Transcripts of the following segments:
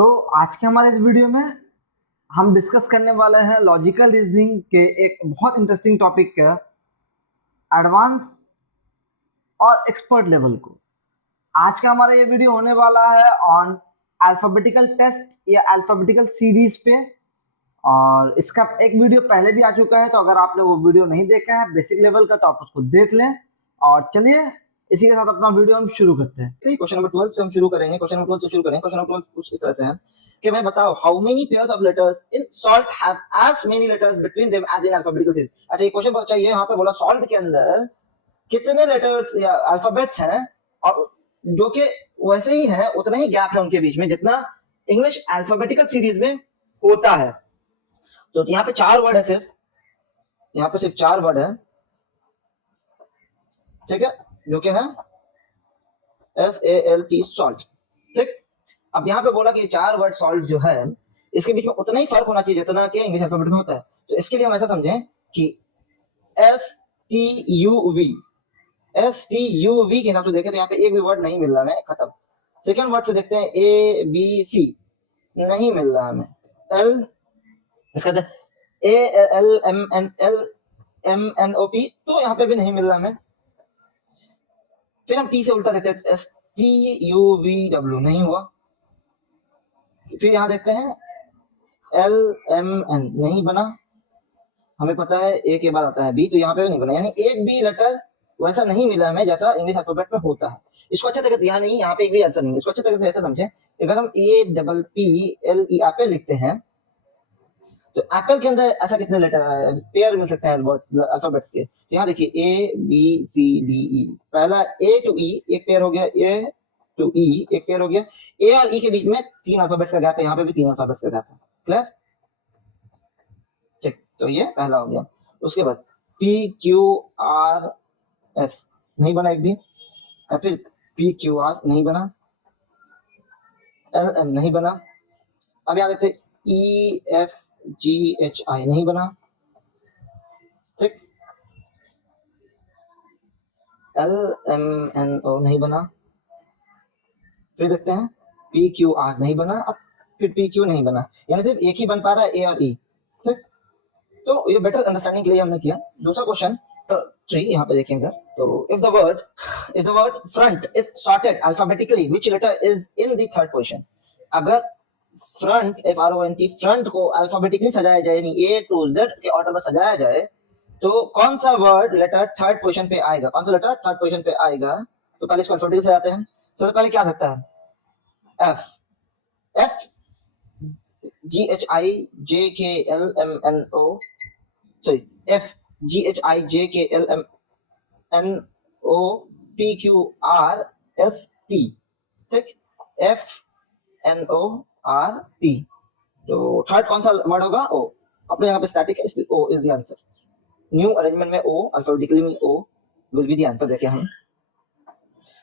तो आज के हमारे इस वीडियो में हम डिस्कस करने वाले हैं लॉजिकल रीजनिंग के एक बहुत इंटरेस्टिंग टॉपिक का एडवांस और एक्सपर्ट लेवल को। आज का हमारा ये वीडियो होने वाला है ऑन अल्फाबेटिकल टेस्ट या अल्फाबेटिकल सीरीज पे। और इसका एक वीडियो पहले भी आ चुका है, तो अगर आपने वो वीडियो नहीं देखा है बेसिक लेवल का तो आप उसको देख लें। और चलिए इसी के साथ अपना वीडियो हम शुरू करते हैं। क्वेश्चन नंबर 12 से हम शुरू करेंगे। क्वेश्चन नंबर 12 से शुरू करेंगे। क्वेश्चन नंबर 12 कुछ इस तरह से है कि भाई बताओ how many pairs of letters in salt have as many letters between them as in alphabetical series. अच्छा, ये क्वेश्चन बहुत चाहिए। यहाँ पे बोला सॉल्ट के अंदर कितने लेटर्स या अल्फाबेट्स हैं और जो कि वैसे ही हैं उतना ही गैप है उनके बीच में जितना इंग्लिश अल्फाबेटिकल सीरीज में होता है। तो यहाँ पे 4 वर्ड है, यहाँ पे सिर्फ 4 वर्ड है, ठीक है, जो कि है SALT सॉल्ट। ठीक, अब यहाँ पे बोला कि 4 वर्ड सॉल्ट जो है इसके बीच में उतना ही फर्क होना चाहिए जितना कि इंग्लिश अल्फाबेट में होता है। तो इसके लिए हम ऐसा समझें कि STUV के हिसाब से देखें तो यहाँ पे एक भी वर्ड नहीं मिल रहा है, खत्म। सेकंड वर्ड से देखते हैं ABC, नहीं मिल रहा हमें। L, इसका ALMNOP, तो यहाँ पे भी नहीं मिल रहा हमें। फिर हम T से उल्टा देखते हैं STUVW, नहीं हुआ। फिर यहाँ देखते हैं LMN, नहीं बना। हमें पता है A के बाद आता है B, तो यहाँ पे भी नहीं बना, यानी एक भी लेटर वैसा नहीं मिला हमें जैसा इंग्लिश अल्फाबेट में होता है। इसको अच्छे तरीके से, यहाँ नहीं, यहाँ पे एक भी आंसर नहीं है। इसको अच्छे तरीके से ऐसे समझें, अगर हम APPLE एप्पल लिखते हैं तो एप्पल के अंदर ऐसा कितने लेटर पेयर मिल सकते हैं अल्फाबेट्स के। यहाँ देखिए ABCDE, पहला A to E एक पेयर हो गया, A to E एक पेयर हो गया, A और E के बीच में 3 अल्फाबेट्स का गैप है, यहाँ पे भी 3 अल्फाबेट्स का गैप है। क्लियर? ठीक, तो ये पहला हो गया। उसके बाद PQRS नहीं बना एक भी, फिर PQR नहीं बना, LM नहीं बना। अब यहाँ देखते EFGHI नहीं बना, ठीक, LMNO नहीं बना। फिर देखते हैं PQR नहीं बना, अब फिर PQ नहीं बना, यानी सिर्फ एक ही बन पा रहा है A और E। ठीक, तो ये बेटर अंडरस्टैंडिंग के लिए हमने किया। दूसरा क्वेश्चन 3 यहाँ पे देखेंगे, तो if the word front is sorted alphabetically which letter is in the third position. अगर फ्रंट FRONT फ्रंट को अल्फाबेटिकली सजाया जाए, यानी A to Z के ऑर्डर में सजाया जाए, तो कौन सा वर्ड लेटर थर्ड पोजीशन पे आएगा, कौन सा लेटर थर्ड पोजीशन पे आएगा। तो पहले इसको अल्फाबेटिकली सजाते हैं। सबसे पहले क्या सकता है, F GHIJKLMNO, सॉरी FGHIJKLMNOPQRST, ठीक, FNORT। तो थर्ड कौन सा वर्ड होगा, O। अपने यहाँ पे स्टैटिक है इसलिए O is the answer. New arrangement में O, अल्फाबेटिकली में O will be the answer. देखें हम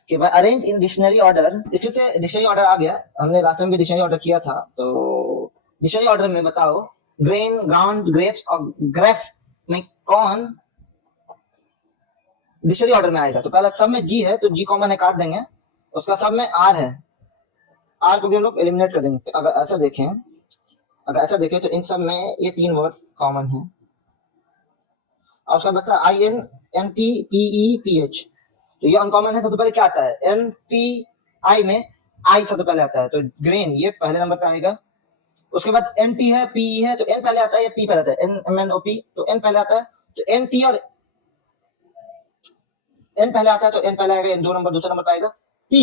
कि भाई अरेंज इन डिक्शनरी ऑर्डर, फिर से डिक्शनरी ऑर्डर आ गया। हमने लास्ट टाइम भी डिक्शनरी ऑर्डर किया था, तो डिक्शनरी ऑर्डर में बताओ ग्रेन, ग्राउंड, ग्रेप्स और ग्रेफ में कौन डिक्शनरी ऑर्डर में आएगा। तो पहला सब में G है तो G कॉमन है, काट देंगे। उसका सब में R है, R को भी हम लोग एलिमिनेट कर देंगे। अगर ऐसा देखें तो इन सब में ये 3 वर्ड्स कॉमन है। और उसका बता INNTPEPH, तो ये अनकॉमन है। सबसे पहले क्या आता है, NPI में I सबसे पहले आता है, तो ग्रेन ये पहले नंबर पे आएगा। उसके बाद NT है, PE है, तो N पहले आता है या P पहले आता है, NMNOP, तो N पहले आता है, तो NT और N पहले आता है तो N पहले आएगा, N 2 नंबर, दूसरा नंबर पे आएगा। P,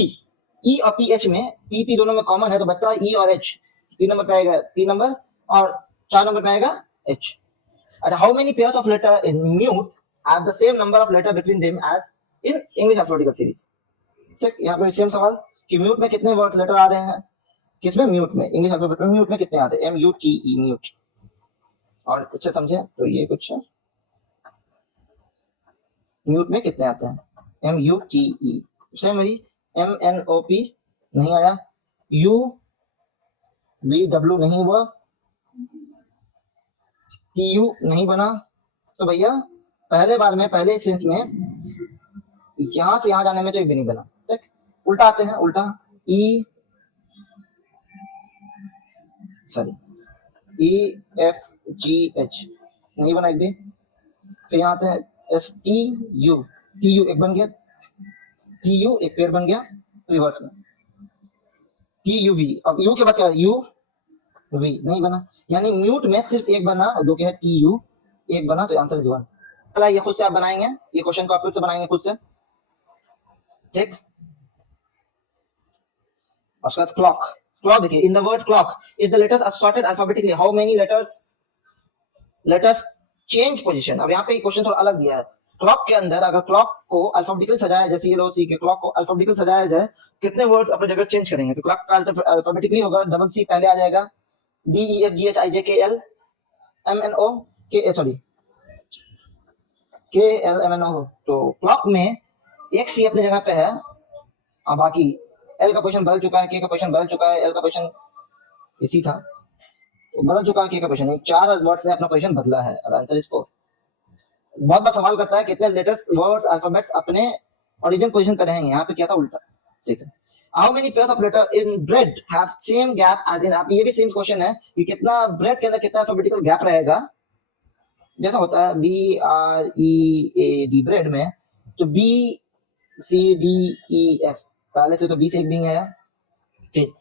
E और PH में PP दोनों में कॉमन है, तो बचता है E और H, 3 नंबर पे आएगा 3 नंबर, और 4 नंबर पे आएगा H। अच्छा, how many pairs of letter in mute have the same number of letter between them as in English alphabetical series. ठीक, यहाँ पे सेम सवाल कि म्यूट में कितने वर्ड लेटर आ रहे हैं, किसमें, म्यूट में, इंग्लिश अल्फाबेट में म्यूट में कितने आते हैं, MUTE, म्यूट। और अच्छे समझे तो ये कुछ म्यूट में कितने आते हैं, MUTE। सेम वही MNOP नहीं आया, UVW नहीं हुआ, TU नहीं बना। तो भैया पहले बार में, पहले सेंस में यहां से यहां जाने में तो ये भी नहीं बना। ठीक, उल्टा आते हैं, उल्टा E सॉरी EFGH नहीं बना एक भी। फिर यहाँ आता है STU, TU एक बन गया, TU एक पेयर बन गया रिवर्स में, TUV। अब U के बाद क्या है, UV नहीं बना, यानी म्यूट में सिर्फ एक बना जो कि है TU, एक बना, तो आंसर इज 1। चला ये खुद से आप बनाएंगे, ये क्वेश्चन को आप फिर से बनाएंगे खुद से, ठीक। उसके बाद क्लॉक, क्लॉक देखिए, in the word clock if the letters are sorted alphabetically how many letters change position. अब यहाँ पे क्वेश्चन थोड़ा अलग दिया है। क्लॉक के अंदर अगर क्लॉक को अल्फाबेटिकल सजाया, जैसे ये लो सी के क्लॉक को अल्फाबेटिकल सजाया जाए, कितने वर्ड्स अपनी जगह चेंज करेंगे। तो क्लॉक का अल्फाबेटिकली होगा, डबल सी पहले आ जाएगा, DEFGHIJKL MNO के सॉरी KLMNO। तो क्लॉक में एक सी अपनी जगह पे है, और बाकी एल का पोजीशन बदल चुका है, के का पोजीशन बदल चुका है, एल का पोजीशन इसी था तो बदल चुका है, के का पोजीशन नहीं, 4 वर्ड्स ने अपना पोजीशन बदला है। Answer is 4। बहुत बार सवाल करता है कितने लेटर्स, वर्ड्स, अल्फाबेट्स अपने ओरिजिनल पोजीशन पर रहेंगे, यहाँ पे क्या था उल्टा, ठीक है। How many pairs of letter in bread have same gap as in, आप ये भी सेम क्वेश्चन है कि कितना ब्रेड के अंदर कितना अल्फाबेटिकल गैप रहेगा, जैसा होता है BREAD ब्रेड में, तो BCDEF पहले से तो बी से एक भी नहीं आया, फिर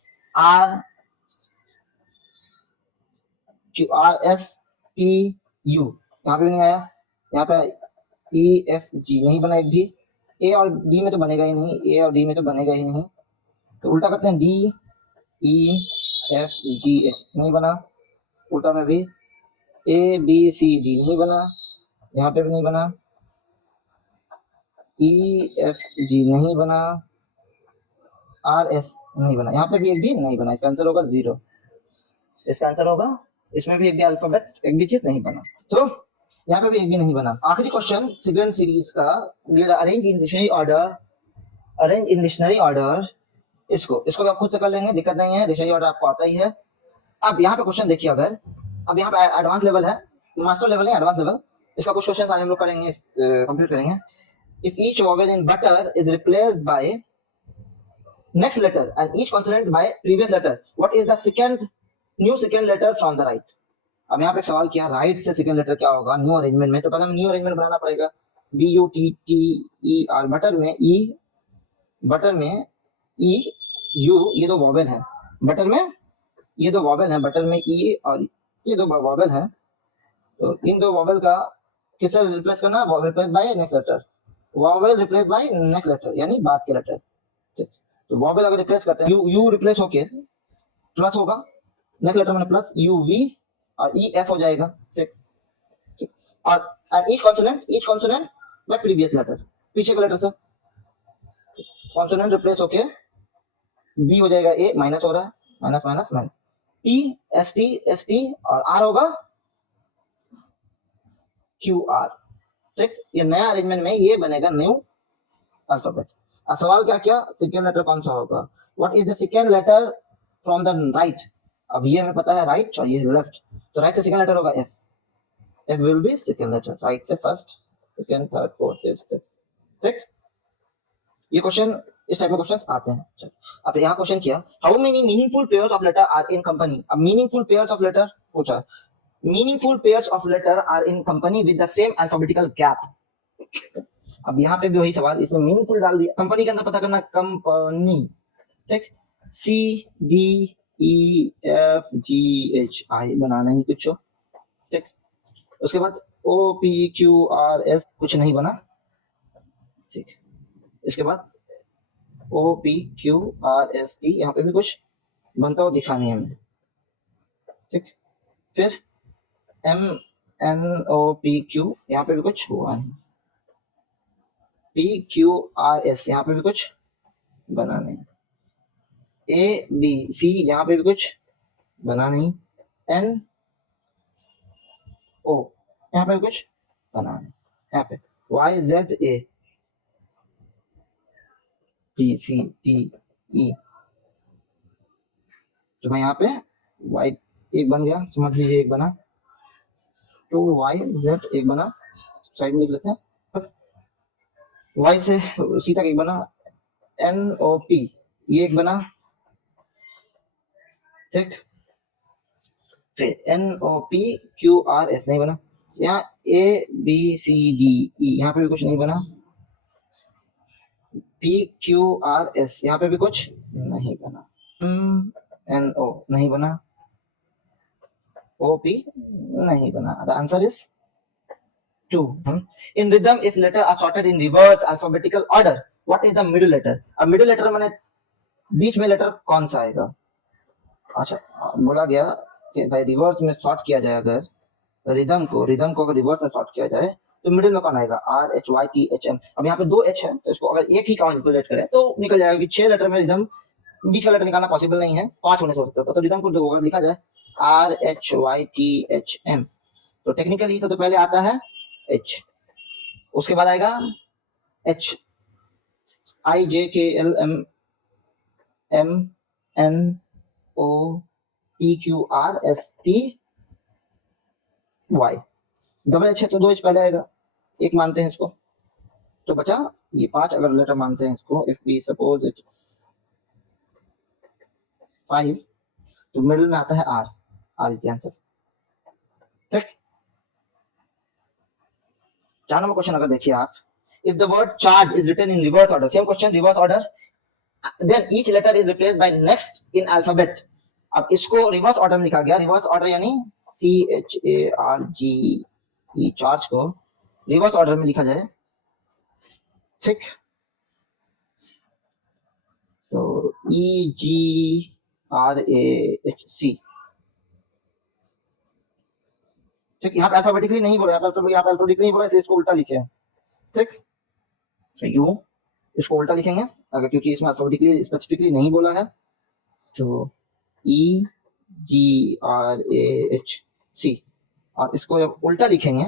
RQRSTU यहाँ पे भी नहीं आया, यहाँ पे EFG नहीं बना एक भी, ए और डी में तो बनेगा ही नहीं, ए और डी में तो बनेगा ही नहीं, तो उल्टा करते हैं DEFGH नहीं बना, उल्टा में भी ABCD नहीं बना, यहाँ पे भी नहीं बना, EFG नहीं बना, RS नहीं बना, यहाँ पे भी एक भी नहीं बना। इसका आंसर होगा 0। इसका आंसर होगा, इसमें भी एक भी अल्फाबेट, एक भी चीज नहीं बना, तो यहाँ पे भी एक भी नहीं बना। आखिरी क्वेश्चन सेकंड सीरीज का, arrange in dictionary order, arrange in dictionary order, इसको भी आप खुद से कर लेंगे, दिक्कत नहीं है, डिक्शनरी ऑर्डर आपको आता ही है। अब यहाँ पे क्वेश्चन देखिए, अगर अब यहाँ पे एडवांस लेवल है, मास्टर लेवल नहीं, एडवांस लेवल, इसका कुछ क्वेश्चन आज हम लोग करेंगे, कंप्लीट करेंगे। If each vowel in butter is replaced by next letter and each consonant by previous letter, what is the new second letter from the right. अब यहाँ पे सवाल किया राइट से सेकंड लेटर क्या होगा न्यू अरेंजमेंट में, तो पहले हमें न्यू अरेंजमेंट बनाना पड़ेगा। BUTTER बटर में ई, बटर में ई यू, ये दो वॉवेल है, बटर में ये दो वॉवेल है, बटर में ई और ये दो वॉवेल है, तो इन दो वॉवेल का किससे रिप्लेस करना, replace by next letter, vowel replace by next letter यानी बाद के लेटर, तो वॉवेल अगर रिप्लेस करते हैं, यू रिप्लेस होके प्लस होगा, नेक्स्ट लेटर में प्लस UV और EF हो जाएगा, ठीक, और each consonant by previous letter, पीछे का लेटर से कॉन्सोनेंट रिप्लेस होके B हो जाएगा, A माइनस हो रहा है, माइनस माइनस माइनस, ST और R होगा QR, ठीक। ये नया अरेंजमेंट में ये बनेगा न्यू अल्फाबेट। अब सवाल क्या किया, सेकेंड लेटर कौन सा होगा, what is the second letter from the right. अब ये हमें पता है राइट और ये लेफ्ट, तो राइट से सेकेंड लेटर होगा F, F will be second letter, right से first, second, third, fourth, fifth, sixth, ठीक। ये क्वेश्चन, इस टाइप के क्वेश्चंस आते हैं। अब यहाँ क्वेश्चन किया, how many meaningful pairs of letter are in company. अब मीनिंगफुल पेयर्स ऑफ लेटर पूछा, meaningful pairs of letter are in company with the same alphabetical gap. अब यहाँ पे भी वही सवाल, इसमें मीनिंगफुल डाल दिया, कंपनी के अंदर पता करना कंपनी, ठीक। CDEFGHI बनाना ही कुछ हो, ठीक। उसके बाद OPQRS कुछ नहीं बना, ठीक। इसके बाद OPQRST यहाँ पे भी कुछ बनता हुआ दिखा नहीं हमें, ठीक। फिर MNOPQ यहाँ पे भी कुछ हुआ नहीं, PQRS यहाँ पे भी कुछ बना नहीं, ABC यहाँ पे भी कुछ बना नहीं, NO यहाँ पे भी कुछ बना नहीं, यहाँ पे YZA PCTE, तो मैं यहाँ पे Y एक बन गया, समझ लीजिए एक बना, तो YZ एक बना, साइड में लिख लेते हैं, Y से सी तक एक बना, NOP ये एक बना, ठीक। फिर NOPQRS नहीं बना, यहाँ ABCDE यहाँ पे भी कुछ नहीं बना, PQRS यहाँ पे भी कुछ नहीं बना, NO नहीं बना, OP नहीं बना. The answer is 2. In rhythm, if letters are sorted in reverse alphabetical order, what is the middle letter? अब middle letter मैंने बीच में लेटर कौन सा आएगा? अच्छा, बोला गया कि भाई रिवर्स में सॉर्ट किया जाए, अगर रिदम को अगर रिवर्स में सॉर्ट किया जाए तो मिडिल में कौन आएगा? RHYTHM. अब यहाँ पे 2 H है तो इसको अगर एक ही काउंट रिप्रेजेंट करें तो निकल जाएगा कि 6 लेटर में रिदम बीच का लेटर निकालना पॉसिबल नहीं है, 5 होने से हो सकता था, तो रिदम को जो अगर लिखा जाए RHYTHM तो टेक्निकली सबसे पहले आता है H, उसके बाद आएगा H, IJKLM MNOPQRSTY. Double H है तो 2 H पहले आएगा, एक मानते हैं इसको, तो बचा ये 5. अगर लेटर मानते हैं इसको, इफ वी सपोज इट 5, तो मिडिल में आता है R. Is the answer. ठीक, 4 नंबर क्वेश्चन अगर देखिए आप, if the word charge is written in reverse order, same question reverse order, then each letter is replaced by next in alphabet. अब इसको रिवर्स ऑर्डर में लिखा गया, रिवर्स ऑर्डर यानी CHARGE, चार्ज को रिवर्स ऑर्डर में लिखा जाए. ठीक, तो EGRAHC. ठीक, यहाँ पे अल्फाबेटिकली नहीं बोला, यहाँ पे अल्फाबेटिकली नहीं बोला इसलिए इसको उल्टा लिखे हैं. ठीक, तो यू इसको उल्टा लिखेंगे अगर, क्योंकि इसमें अल्फाबेटिकली स्पेसिफिकली नहीं बोला है, तो EGRAHC, और इसको जब उल्टा लिखेंगे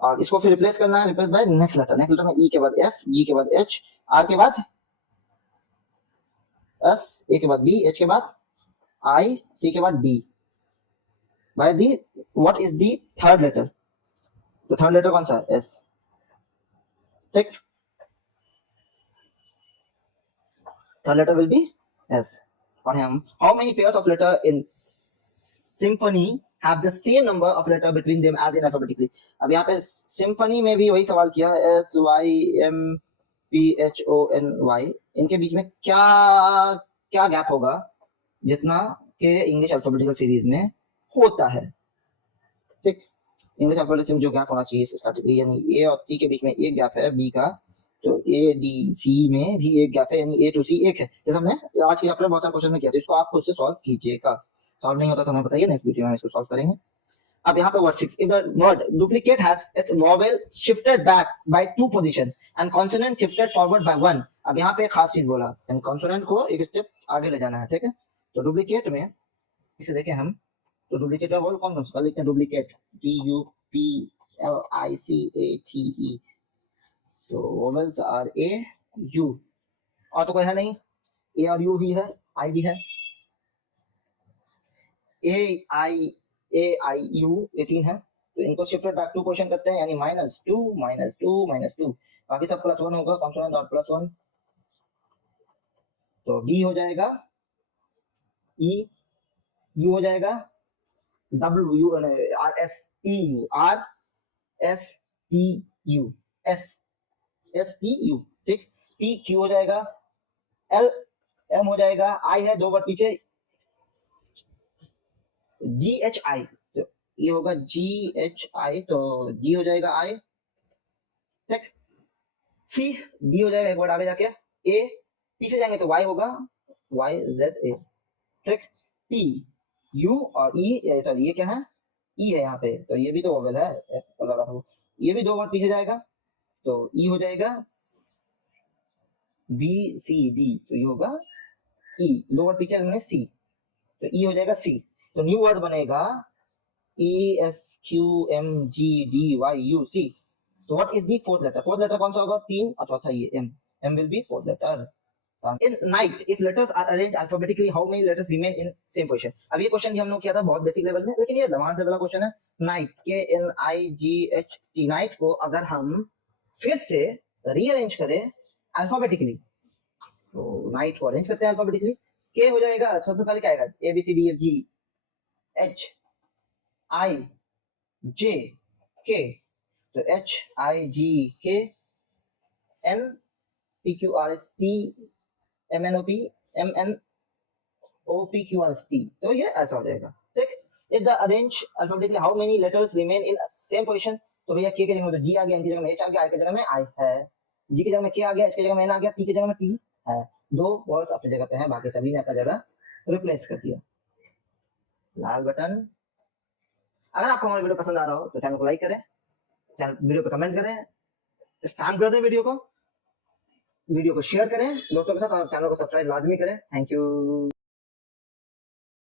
और इसको फिर रिप्लेस करना है, replace by next letter. Next letter में E के बाद F, G के बाद H, R के बाद S, A के बाद B, H के बाद I, C के बाद D. By the what is the third letter? तो थर्ड लेटर कौन सा है? S. ठीक, third letter will be S. पढ़े हम. How many pairs of letter in symphony have the same number of letter between them as in alphabetically? अब यहाँ पे सिम्फनी में भी वही सवाल किया, SYMPHONY, इनके बीच में क्या गैप होगा जितना के इंग्लिश अल्फाबेटिकल सीरीज में होता है. ठीक, इंग्लिश अल्फाबेटिकल में जो गैप होना चाहिए स्टार्टिंग, यानी A और C के बीच में एक गैप है B का, तो ADC में भी एक गैप है, यानी A to C एक है. जैसे हमने आज के चैप्टर में बहुत सारे क्वेश्चन में किया, तो इसको आप खुद से सॉल्व कीजिएगा. सॉल्व नहीं होता तो हमें बताइए, नेक्स्ट वीडियो में इसको सॉल्व करेंगे. अब यहाँ पे word 6, if the word duplicate has its vowel shifted back by 2 position and consonant shifted forward bye 1. अब यहाँ पे एक खास चीज बोला, यानी कॉन्सोनेंट को एक स्टेप आगे ले जाना है. ठीक है, तो डुप्लीकेट में इसे देखें हम, तो डुप्लीकेट में वर्ड कौन सा लिखते हैं? Duplicate, DUPLICATE. तो वोवेल्स आर A U, और तो कोई है नहीं, A और U ही है, I भी है, AIU ये 3 है, तो इनको शिफ्टेड बैक 2 क्वेश्चन करते हैं, यानी -2 -2 -2, बाकी सब +1 होगा, कॉन्सोनेंट और +1, तो D हो जाएगा, E, U हो जाएगा, WU RSTU STU. ठीक, PQ हो जाएगा, LM हो जाएगा, I है 2 वर्ड पीछे, GHI, तो ये होगा GHI, तो G हो जाएगा I. ठीक, C, D हो जाएगा एक वर्ड आगे जाके, A पीछे जाएंगे तो Y होगा, YZA. ठीक, T, U और E, सॉरी ये क्या है? E है यहाँ पे, तो ये भी तो वोवेल है, F लग रहा था वो, ये भी 2 वर्ड पीछे जाएगा, तो E हो जाएगा BCD, तो ये होगा E, 2 वर्ड पीछे हमने C, तो E हो जाएगा C. तो न्यू वर्ड बनेगा ESQMGDYUC. तो what is the fourth letter? Fourth letter कौन सा होगा? 3 और चौथा ये M. M will be fourth letter. In night, if letters are arranged alphabetically, how many letters remain in same position? अब ये क्वेश्चन भी हम लोग किया था बहुत बेसिक लेवल में, लेकिन ये एडवांस लेवल का क्वेश्चन है. नाइट, KNIGHT, नाइट को अगर हम फिर से रीअरेंज करें अल्फाबेटिकली, तो नाइट को अरेंज करते हैं अल्फाबेटिकली, K हो जाएगा सबसे पहले क्या आएगा? ABCDFG, एच आई जे के, तो H I G K N P Q R S T M N O P M N O P Q R S T, तो ये ऐसा हो जाएगा, ठीक। If the arrange alphabetically how many letters remain in same position, तो भैया के जगह में तो जी आ गया, एन की जगह में एच आ गया, आई की जगह में आई है, जी की जगह में के आ गया, इसकी जगह में एन आ गया, टी की जगह में टी है, दो वर्ड्स अपनी जगह पे हैं, बाकी सभी ने अपना जगह रिप्लेस कर दिया। लाल बटन। अगर आपको हमारा वीडियो पसंद आ रहा हो तो चैनल को लाइक करें, चैनल वीडियो पे कमेंट करें, स्पैम कर दें वीडियो को शेयर करें दोस्तों के साथ, और चैनल को सब्सक्राइब लाजमी करें। Thank you.